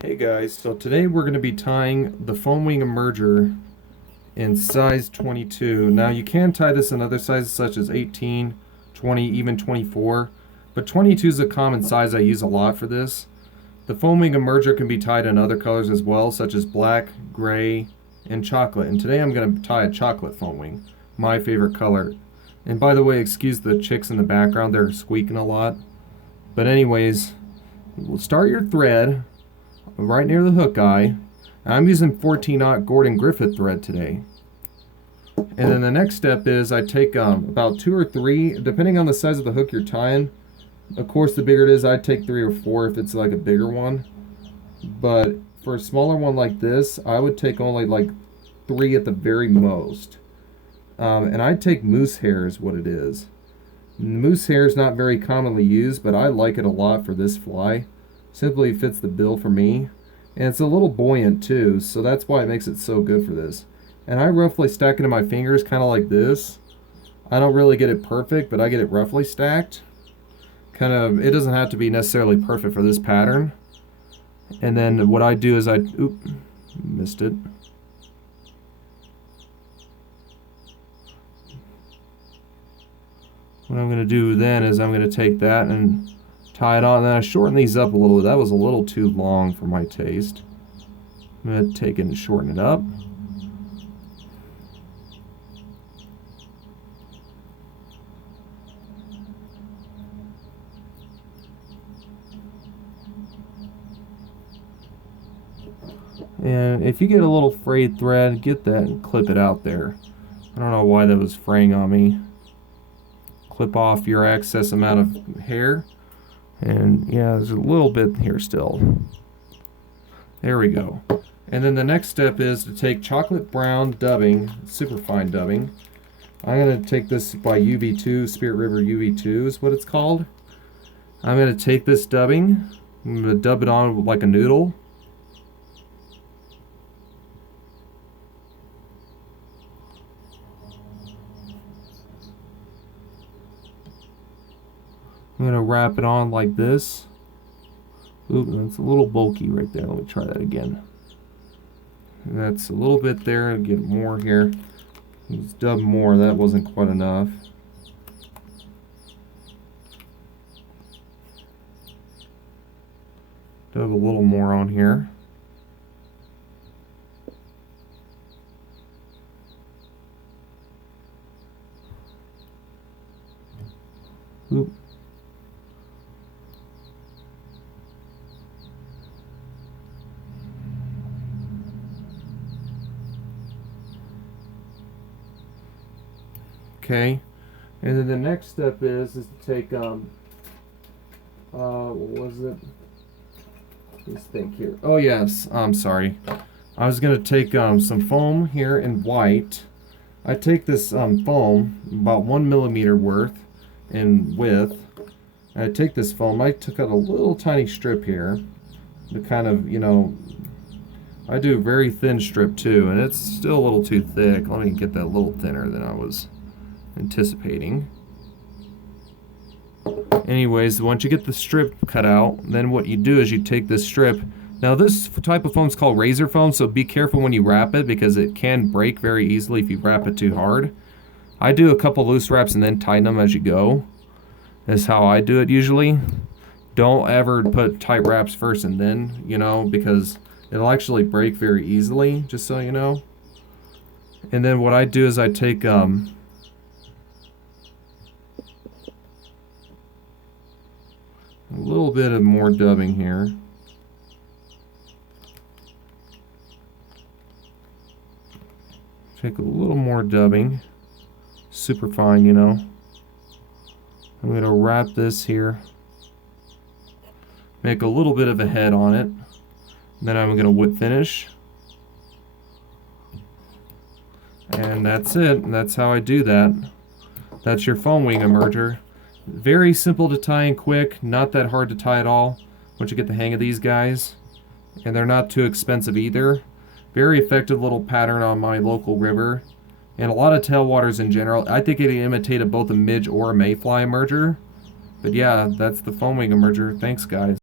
Hey guys, so today we're going to be tying the foam wing emerger in size 22. Now you can tie this in other sizes such as 18, 20, even 24, but 22 is a common size I use a lot for this. The foam wing emerger can be tied in other colors as well, such as black, gray, and chocolate. And today I'm going to tie a chocolate foam wing, my favorite color. And by the way, excuse the chicks in the background, they're squeaking a lot. But anyways, we'll start your thread right near the hook eye. I'm using 14-aught Gordon Griffith thread today. And then the next step is I take about 2 or 3, depending on the size of the hook you're tying. Of course, the bigger it is, I'd take 3 or 4 if it's like a bigger one. But for a smaller one like this, I would take only like 3 at the very most. And I'd take moose hair is what it is. Moose hair is not very commonly used, but I like it a lot for this fly. Simply fits the bill for me, and it's a little buoyant too, so that's why it makes it so good for this. And I roughly stack it in my fingers kind of like this. I don't really get it perfect, but I get it roughly stacked. Kind of, it doesn't have to be necessarily perfect for this pattern. And then what I do is missed it. What I'm going to do then is I'm going to take that and tie it on, and then I shorten these up a little bit. That was a little too long for my taste. I'm going to take it and shorten it up. And if you get a little frayed thread, get that and clip it out there. I don't know why that was fraying on me. Clip off your excess amount of hair. And yeah, there's a little bit here still. There we go. And then the next step is to take chocolate brown dubbing, superfine dubbing. I'm going to take this by UV2, Spirit River UV2 is what it's called. I'm going to take this dubbing, I'm going to dub it on like a noodle. I'm going to wrap it on like this. Oop, that's a little bulky right there. Let me try that again. That's a little bit there. Get more here. Let's dub more. That wasn't quite enough. Dub a little more on here. Oop. Okay, and then the next step is to take what was it? Let's think here. Oh yes, I'm sorry. I was gonna take some foam here in white. I take this foam about 1 millimeter worth in width. And I take this foam. I took out a little tiny strip here to kind of, you know, I do a very thin strip too, and it's still a little too thick. Let me get that a little thinner than I was anticipating. Anyways, once you get the strip cut out, then what you do is you take this strip. Now this type of foam is called razor foam, so be careful when you wrap it because it can break very easily if you wrap it too hard. I do a couple loose wraps and then tighten them as you go. That's how I do it usually. Don't ever put tight wraps first and then, you know, because it'll actually break very easily, just so you know. And then what I do is I take a little bit of more dubbing here. Take a little more dubbing. Super fine, you know. I'm going to wrap this here. Make a little bit of a head on it. Then I'm going to whip finish. And that's it. That's how I do that. That's your foam wing emerger. Very simple to tie and quick, not that hard to tie at all once you get the hang of these guys. And they're not too expensive either. Very effective little pattern on my local river. And a lot of tailwaters in general. I think it imitated both a midge or a mayfly emerger. But yeah, that's the foam wing emerger. Thanks guys.